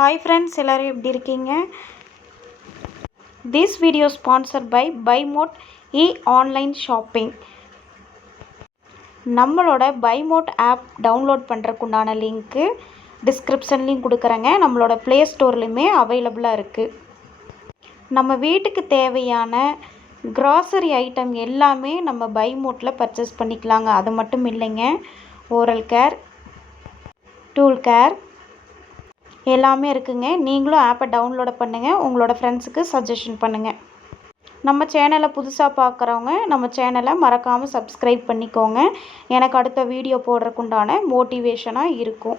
Hi friends, எல்லாரும் எப்படி இருக்கீங்க? This video sponsored by BuyMode e-online shopping. நம்மளோட BuyMode ஆப் டவுன்லோட் பண்ணுறதுக்குண்டான லிங்க்கு டிஸ்கிரிப்ஷன்லையும் கொடுக்குறேங்க. நம்மளோட ப்ளே ஸ்டோர்லையுமே அவைலபிளாக இருக்குது. நம்ம வீட்டுக்கு தேவையான க்ராசரி ஐட்டம் எல்லாமே நம்ம BuyModeல பர்ச்சேஸ் பண்ணிக்கலாங்க. அது மட்டும் இல்லைங்க, ஓரல் கேர், டூல் கேர் எல்லாமே இருக்குங்க. நீங்களும் ஆப்பை டவுன்லோட் பண்ணுங்கள், உங்களோட ஃப்ரெண்ட்ஸுக்கு சஜஷன் பண்ணுங்கள். நம்ம சேனலை புதுசாக பார்க்குறவங்க நம்ம சேனலை மறக்காமல் சப்ஸ்கிரைப் பண்ணிக்கோங்க. எனக்கு அடுத்த வீடியோ போடுறதுக்குண்டான மோட்டிவேஷனாக இருக்கும்.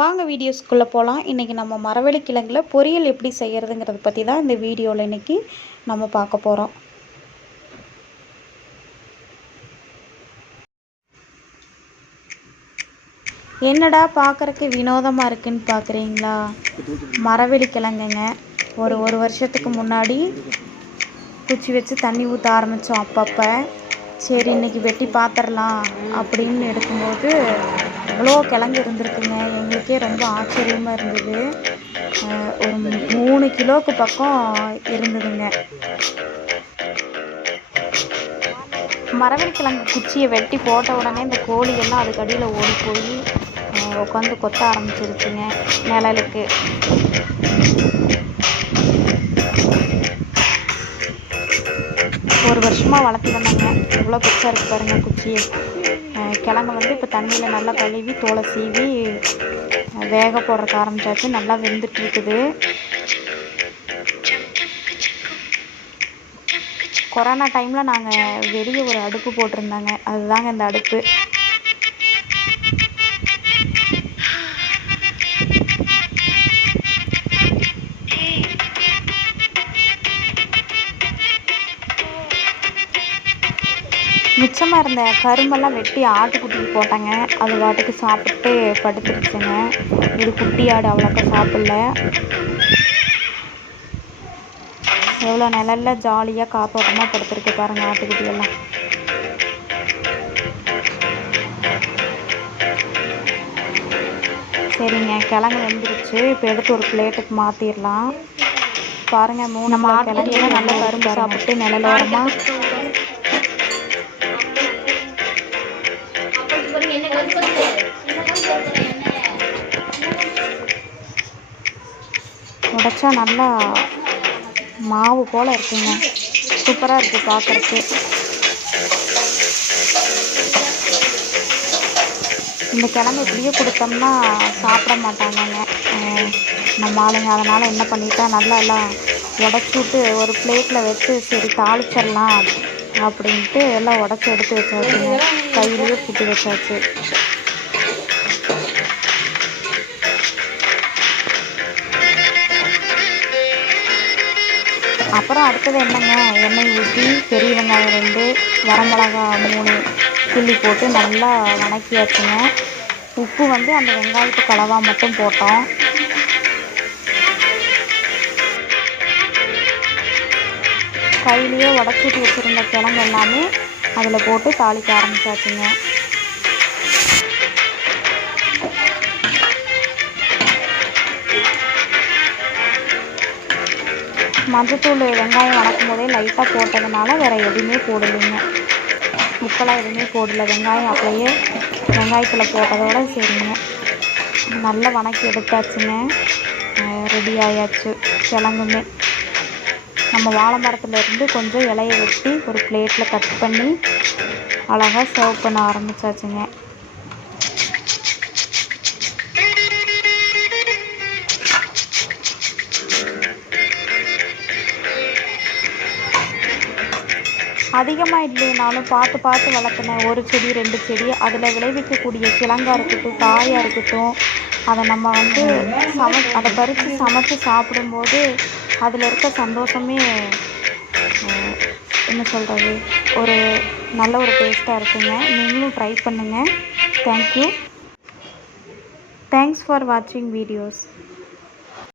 வாங்க வீடியோஸ்குள்ளே போகலாம். இன்றைக்கி நம்ம மரவள்ளி கிழங்குல பொரியல் எப்படி செய்கிறதுங்கிறத பற்றி தான் இந்த வீடியோவில் இன்றைக்கி நம்ம பார்க்க போகிறோம். என்னடா பார்க்குறக்கு வினோதமாக இருக்குன்னு பார்க்குறீங்களா? மரவள்ளி கிழங்குங்க. ஒரு வருஷத்துக்கு முன்னாடி குச்சி வச்சு தண்ணி ஊற்ற ஆரம்பித்தோம். அப்பப்போ சரி இன்றைக்கி வெட்டி பார்த்துடலாம் அப்படின்னு எடுக்கும்போது இவ்வளோ கிழங்கு இருந்திருக்குங்க. எங்களுக்கே ரொம்ப ஆச்சரியமாக இருந்தது. ஒரு 3 கிலோவுக்கு பக்கம் இருந்ததுங்க. மரவள்ளி கிழங்கு குச்சியை வெட்டி போட்ட உடனே இந்த கோழிகள்லாம் அதுக்கு அடியில் ஓடி போய் உட்காந்து கொத்த ஆரம்பிச்சிருச்சுங்க நிழலுக்கு. ஒரு வருஷமாக வளர்த்தி வந்தாங்க. எவ்வளோ பெருசாக இருக்குது பாருங்கள் குச்சியை. கிழங்கு வந்து இப்போ தண்ணியில் நல்லா கழுவி தோலை சீவி வேக போடுறதுக்கு ஆரம்பிச்சாச்சு. நல்லா வெந்துட்டு இருக்குது. கொரோனா டைமில் நாங்கள் வெளியே ஒரு அடுப்பு போட்டிருந்தாங்க. அதுதாங்க இந்த அடுப்பு. மிச்சமாக இருந்த கரும்பெல்லாம் வெட்டி ஆட்டுக்குட்டிக்கு போட்டாங்க. அது வாட்டுக்கு சாப்பிட்டு படுத்துருச்சுங்க. இது குட்டி ஆடு, அவ்வளோக்கா சாப்பிடல. எவ்வளோ நிழலில் ஜாலியாக காத்தோட்டமாக படுத்துருக்கு பாருங்கள் ஆட்டுக்குட்டியெல்லாம். சரிங்க, கிழங்கு வெந்துருச்சு. இப்போ எடுத்து ஒரு பிளேட்டுக்கு மாற்றிடலாம். பாருங்கள், 3 கிழங்கு நல்லா கரும்பு சாப்பிட்டு நிழலோரமாக உடைச்சா நல்லா மாவு போல் இருக்குங்க. சூப்பராக இருக்குது பார்க்குறதுக்கு. இந்த கிழங்கு இப்படியே கொடுத்தோம்னா சாப்பிட மாட்டாங்கங்க நம்ம ஆளுங்க. அதனால் என்ன பண்ணிட்டா நல்லா எல்லாம் உடச்சி விட்டு ஒரு பிளேட்டில் வச்சு சரி தாளிச்சிடலாம் அப்படின்ட்டு எல்லாம் உடச்சி எடுத்து வச்சாச்சுங்க. கையிலேயே புட்டு வச்சாச்சு. அப்புறம் அடுத்தது என்னங்க, எண்ணெய் ஊற்றி பெரிய வெங்காயம் 2, வரமிளகா 3 கிள்ளி போட்டு நல்லா வணக்கியாச்சுங்க. உப்பு வந்து அந்த வெங்காயத்துக்கு அளவாக மட்டும் போட்டோம். கையிலேயே உடச்சிட்டு வச்சுருந்த கிழங்கு எல்லாமே அதில் போட்டு தாளிக்க ஆரம்பிச்சாச்சுங்க. மஞ்சத்தூள் வெங்காயம் வணக்கும் போதே லைட்டாக போட்டதுனால வேறு எதுவுமே போடலைங்க. உப்பெல்லாம் எதுவுமே போடல. வெங்காயம் அப்படியே வெங்காயத்தில் போட்டதோடு சரிங்க. நல்லா வணக்கி எடுத்தாச்சுங்க. ரெடி ஆயாச்சு கிழங்குமே. நம்ம வாழை மரத்துலேருந்து கொஞ்சம் இலையை வெட்டி ஒரு பிளேட்டில் கட் பண்ணி அழகாக சர்வ் பண்ண ஆரம்பித்தாச்சுங்க. அதிகமாக இல்லைனாலும் பார்த்து வளர்த்துனேன். ஒரு செடி 2 செடி அதில் விளைவிக்கக்கூடிய கிழங்காக இருக்கட்டும், காயாக இருக்கட்டும், அதை நம்ம வந்து அதை பறித்து சமைச்சு சாப்பிடும்போது அதில் இருக்க சந்தோஷமே என்ன சொல்கிறது, ஒரு நல்ல ஒரு டேஸ்ட்டாக இருக்குங்க. நீங்களும் ட்ரை பண்ணுங்கள். தேங்க்யூ. தேங்க்ஸ் ஃபார் வாட்சிங் வீடியோஸ்.